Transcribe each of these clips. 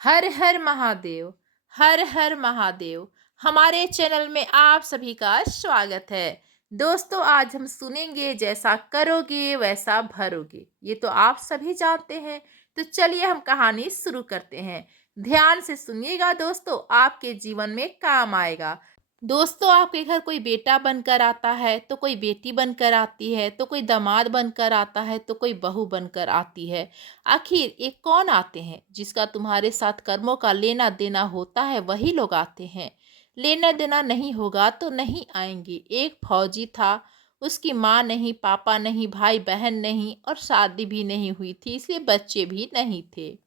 हर हर महादेव। हर हर महादेव। हमारे चैनल में आप सभी का स्वागत है। दोस्तों, आज हम सुनेंगे जैसा करोगे वैसा भरोगे। ये तो आप सभी जानते हैं। तो चलिए हम कहानी शुरू करते हैं। ध्यान से सुनिएगा दोस्तों, आपके जीवन में काम आएगा। दोस्तों, आपके घर कोई बेटा बनकर आता है तो कोई बेटी बनकर आती है, तो कोई दामाद बनकर आता है तो कोई बहू बनकर आती है। आखिर ये कौन आते हैं? जिसका तुम्हारे साथ कर्मों का लेना देना होता है वही लोग आते हैं। लेना देना नहीं होगा तो नहीं आएंगे। एक फौजी था, उसकी माँ नहीं, पापा नहीं, भाई बहन नहीं और शादी भी नहीं हुई थी, इसलिए बच्चे भी नहीं थे।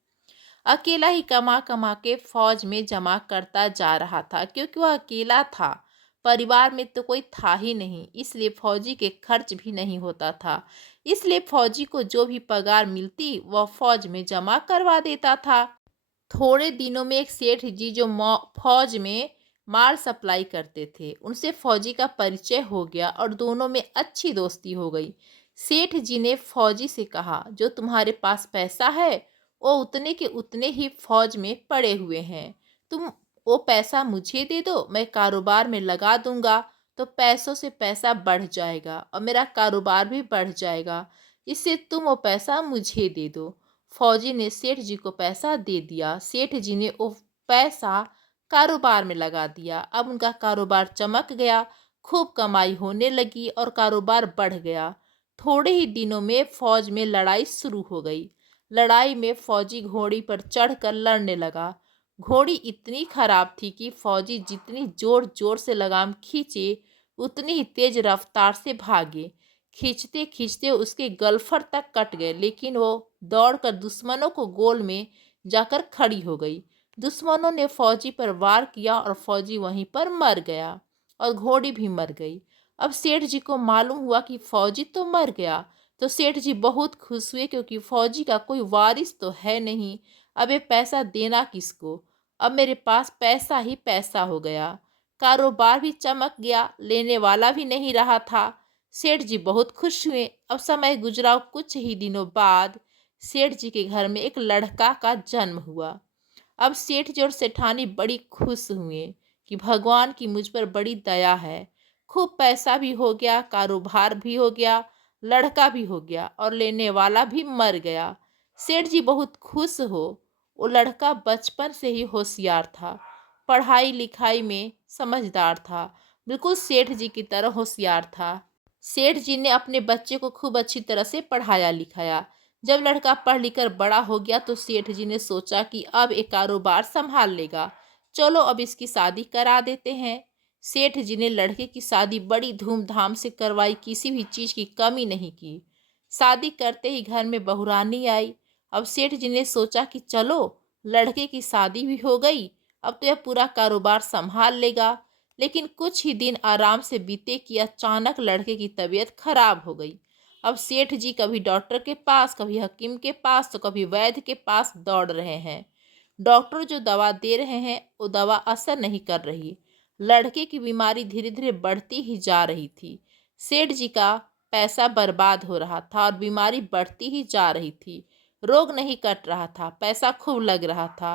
अकेला ही कमा कमा के फौज में जमा करता जा रहा था, क्योंकि वह अकेला था। परिवार में तो कोई था ही नहीं, इसलिए फौजी के खर्च भी नहीं होता था। इसलिए फौजी को जो भी पगार मिलती वह फौज में जमा करवा देता था। थोड़े दिनों में एक सेठ जी जो फौज में माल सप्लाई करते थे, उनसे फौजी का परिचय हो गया और दोनों में अच्छी दोस्ती हो गई। सेठ जी ने फौजी से कहा, जो तुम्हारे पास पैसा है वो उतने के उतने ही फौज में पड़े हुए हैं। तुम वो पैसा मुझे दे दो, मैं कारोबार में लगा दूंगा। तो पैसों से पैसा बढ़ जाएगा और मेरा कारोबार भी बढ़ जाएगा। इससे तुम वो पैसा मुझे दे दो। फौजी ने सेठ जी को पैसा दे दिया। सेठ जी ने वो पैसा कारोबार में लगा दिया। अब उनका कारोबार चमक गया, खूब कमाई होने लगी और कारोबार बढ़ गया। थोड़े ही दिनों में फौज में लड़ाई शुरू हो गई। लड़ाई में फौजी घोड़ी पर चढ़कर लड़ने लगा। घोड़ी इतनी खराब थी कि फौजी जितनी जोर जोर से लगाम खींचे उतनी ही तेज रफ्तार से भागे। खींचते खींचते उसके गलफर तक कट गए, लेकिन वो दौड़कर दुश्मनों को गोल में जाकर खड़ी हो गई। दुश्मनों ने फौजी पर वार किया और फौजी वहीं पर मर गया और घोड़ी भी मर गई। अब सेठ जी को मालूम हुआ कि फौजी तो मर गया, तो सेठ जी बहुत खुश हुए, क्योंकि फौजी का कोई वारिस तो है नहीं। अब ये पैसा देना किसको? अब मेरे पास पैसा ही पैसा हो गया। कारोबार भी चमक गया, लेने वाला भी नहीं रहा था। सेठ जी बहुत खुश हुए। अब समय गुजरा, कुछ ही दिनों बाद सेठ जी के घर में एक लड़का का जन्म हुआ। अब सेठ जी और सेठानी बड़ी खुश हुए कि भगवान की मुझ पर बड़ी दया है। खूब पैसा भी हो गया, कारोबार भी हो गया, लड़का भी हो गया और लेने वाला भी मर गया। सेठ जी बहुत खुश हो। वो लड़का बचपन से ही होशियार था, पढ़ाई लिखाई में समझदार था, बिल्कुल सेठ जी की तरह होशियार था। सेठ जी ने अपने बच्चे को खूब अच्छी तरह से पढ़ाया लिखाया। जब लड़का पढ़ लिख कर बड़ा हो गया तो सेठ जी ने सोचा कि अब एक कारोबार संभाल लेगा। चलो अब इसकी शादी करा देते हैं। सेठ जी ने लड़के की शादी बड़ी धूमधाम से करवाई, किसी भी चीज़ की कमी नहीं की। शादी करते ही घर में बहुरानी आई। अब सेठ जी ने सोचा कि चलो, लड़के की शादी भी हो गई, अब तो यह पूरा कारोबार संभाल लेगा। लेकिन कुछ ही दिन आराम से बीते कि अचानक लड़के की तबीयत खराब हो गई। अब सेठ जी कभी डॉक्टर के पास, कभी हकीम के पास, तो कभी वैद्य के पास दौड़ रहे हैं। डॉक्टर जो दवा दे रहे हैं वो दवा असर नहीं कर रही। लड़के की बीमारी धीरे धीरे बढ़ती ही जा रही थी। सेठ जी का पैसा बर्बाद हो रहा था और बीमारी बढ़ती ही जा रही थी। रोग नहीं कट रहा था, पैसा खूब लग रहा था।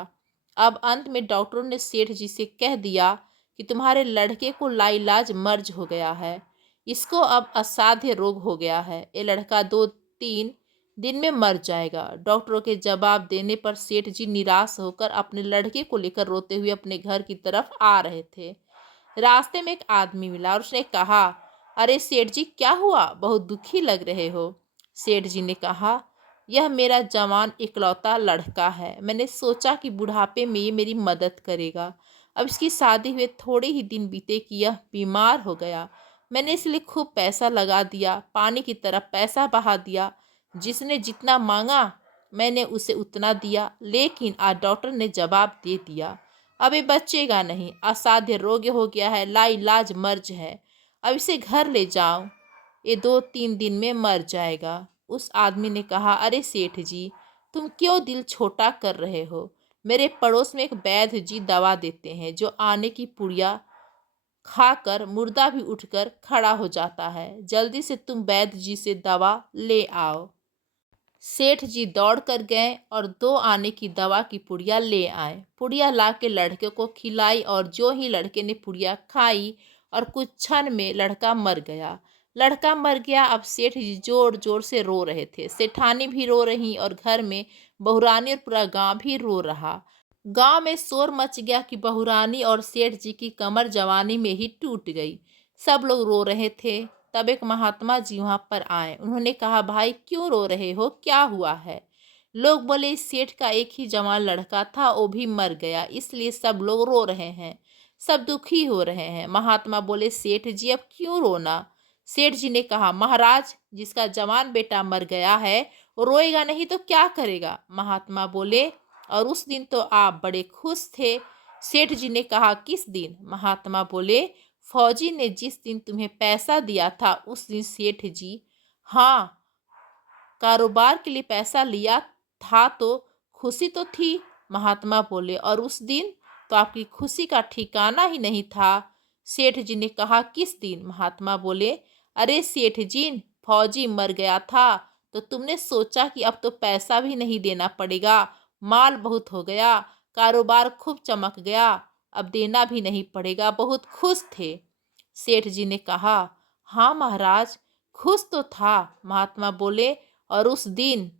अब अंत में डॉक्टरों ने सेठ जी से कह दिया कि तुम्हारे लड़के को लाइलाज मर्ज हो गया है। इसको अब असाध्य रोग हो गया है। ये लड़का 2-3 दिन में मर जाएगा। डॉक्टरों के जवाब देने पर सेठ जी निराश होकर अपने लड़के को लेकर रोते हुए अपने घर की तरफ आ रहे थे। रास्ते में एक आदमी मिला और उसने कहा, अरे सेठ जी, क्या हुआ? बहुत दुखी लग रहे हो। सेठ जी ने कहा, यह मेरा जवान इकलौता लड़का है। मैंने सोचा कि बुढ़ापे में ये मेरी मदद करेगा। अब इसकी शादी हुए थोड़े ही दिन बीते कि यह बीमार हो गया। मैंने इसलिए खूब पैसा लगा दिया, पानी की तरह पैसा बहा दिया। जिसने जितना मांगा मैंने उसे उतना दिया, लेकिन आज डॉक्टर ने जवाब दे दिया, अब ये बचेगा नहीं, असाध्य रोग हो गया है, लाइलाज मर्ज है। अब इसे घर ले जाओ, ये 2-3 दिन में मर जाएगा। उस आदमी ने कहा, अरे सेठ जी, तुम क्यों दिल छोटा कर रहे हो? मेरे पड़ोस में एक वैद्य जी दवा देते हैं, जो आने की पुड़िया खाकर मुर्दा भी उठकर खड़ा हो जाता है। जल्दी से तुम वैद्य जी से दवा ले आओ। सेठ जी दौड़ कर गए और 2 आने की दवा की पुड़िया ले आए। पुड़िया ला के लड़के को खिलाई और जो ही लड़के ने पुड़िया खाई और कुछ क्षण में लड़का मर गया। लड़का मर गया। अब सेठ जी जोर जोर से रो रहे थे। सेठानी भी रो रही और घर में बहुरानी और पूरा गांव भी रो रहा। गांव में शोर मच गया कि बहुरानी और सेठ जी की कमर जवानी में ही टूट गई। सब लोग रो रहे थे। तब एक महात्मा जी वहां पर आए। उन्होंने कहा, भाई क्यों रो रहे हो, क्या हुआ है? लोग बोले, इस सेठ का एक ही जवान लड़का था, वो भी मर गया, इसलिए सब लोग रो रहे हैं, सब दुखी हो रहे हैं। महात्मा बोले, सेठ जी अब क्यों रोना? सेठ जी ने कहा, महाराज जिसका जवान बेटा मर गया है वो रोएगा नहीं तो क्या करेगा? महात्मा बोले, और उस दिन तो आप बड़े खुश थे। सेठ जी ने कहा, किस दिन? महात्मा बोले, फौजी ने जिस दिन तुम्हें पैसा दिया था उस दिन। सेठ जी, हाँ, कारोबार के लिए पैसा लिया था तो खुशी तो थी। महात्मा बोले, और उस दिन तो आपकी खुशी का ठिकाना ही नहीं था। सेठ जी ने कहा, किस दिन? महात्मा बोले, अरे सेठ जी, फौजी मर गया था तो तुमने सोचा कि अब तो पैसा भी नहीं देना पड़ेगा, माल बहुत हो गया, कारोबार खूब चमक गया, अब देना भी नहीं पड़ेगा, बहुत खुश थे। सेठ जी ने कहा, हाँ महाराज, खुश तो था। महात्मा बोले, और उस दिन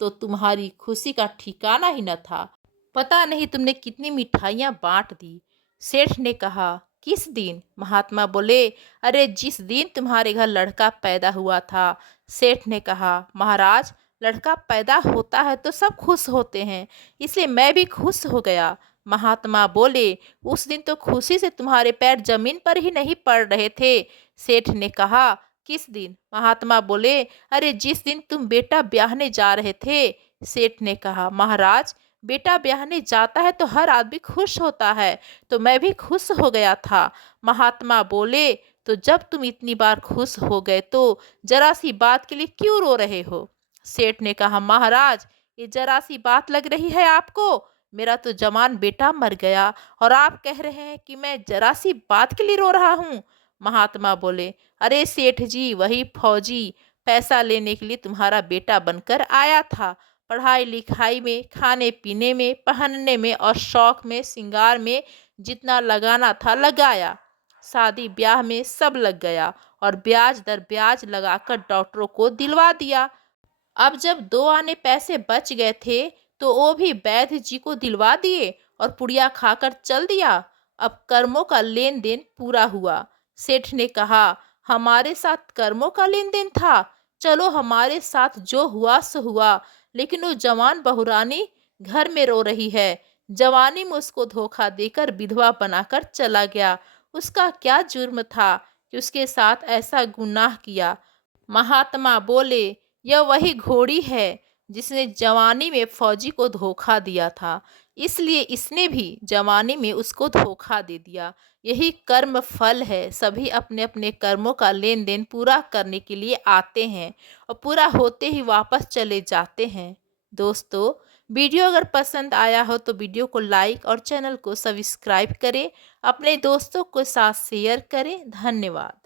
तो तुम्हारी खुशी का ठिकाना ही न था, पता नहीं तुमने कितनी मिठाइयाँ बांट दी। सेठ ने कहा, किस दिन? महात्मा बोले, अरे जिस दिन तुम्हारे घर लड़का पैदा हुआ था। सेठ ने कहा, महाराज लड़का पैदा होता है तो सब खुश होते हैं, इसलिए मैं भी खुश हो गया। महात्मा बोले, उस दिन तो खुशी से तुम्हारे पैर जमीन पर ही नहीं पड़ रहे थे। सेठ ने कहा, किस दिन? महात्मा बोले, अरे जिस दिन तुम बेटा ब्याहने जा रहे थे। सेठ ने कहा, महाराज बेटा ब्याहने जाता है तो हर आदमी खुश होता है, तो मैं भी खुश हो गया था। महात्मा बोले, तो जब तुम इतनी बार खुश हो गए तो जरा सी बात के लिए क्यों रो रहे हो? सेठ ने कहा, महाराज ये जरा सी बात लग रही है आपको? मेरा तो जवान बेटा मर गया और आप कह रहे हैं कि मैं जरा सी बात के लिए रो रहा हूँ। महात्मा बोले, अरे सेठ जी, वही फौजी पैसा लेने के लिए तुम्हारा बेटा बनकर आया था। पढ़ाई लिखाई में, खाने पीने में, पहनने में और शौक में, श्रृंगार में जितना लगाना था लगाया। शादी ब्याह में सब लग गया और ब्याज दर ब्याज लगाकर डॉक्टरों को दिलवा दिया। अब जब 2 आने पैसे बच गए थे तो वो भी वैद्य जी को दिलवा दिए और पुड़िया खाकर चल दिया। अब कर्मों का लेन देन पूरा हुआ। सेठ ने कहा, हमारे साथ कर्मों का लेन देन था, चलो हमारे साथ जो हुआ सो हुआ, लेकिन वो जवान बहुरानी घर में रो रही है। जवानी में उसको धोखा देकर विधवा बनाकर चला गया। उसका क्या जुर्म था कि उसके साथ ऐसा गुनाह किया? महात्मा बोले, यह वही घोड़ी है जिसने जवानी में फौजी को धोखा दिया था, इसलिए इसने भी जवानी में उसको धोखा दे दिया। यही कर्म फल है। सभी अपने अपने कर्मों का लेन देन पूरा करने के लिए आते हैं और पूरा होते ही वापस चले जाते हैं। दोस्तों, वीडियो अगर पसंद आया हो तो वीडियो को लाइक और चैनल को सब्सक्राइब करें, अपने दोस्तों के साथ शेयर करें। धन्यवाद।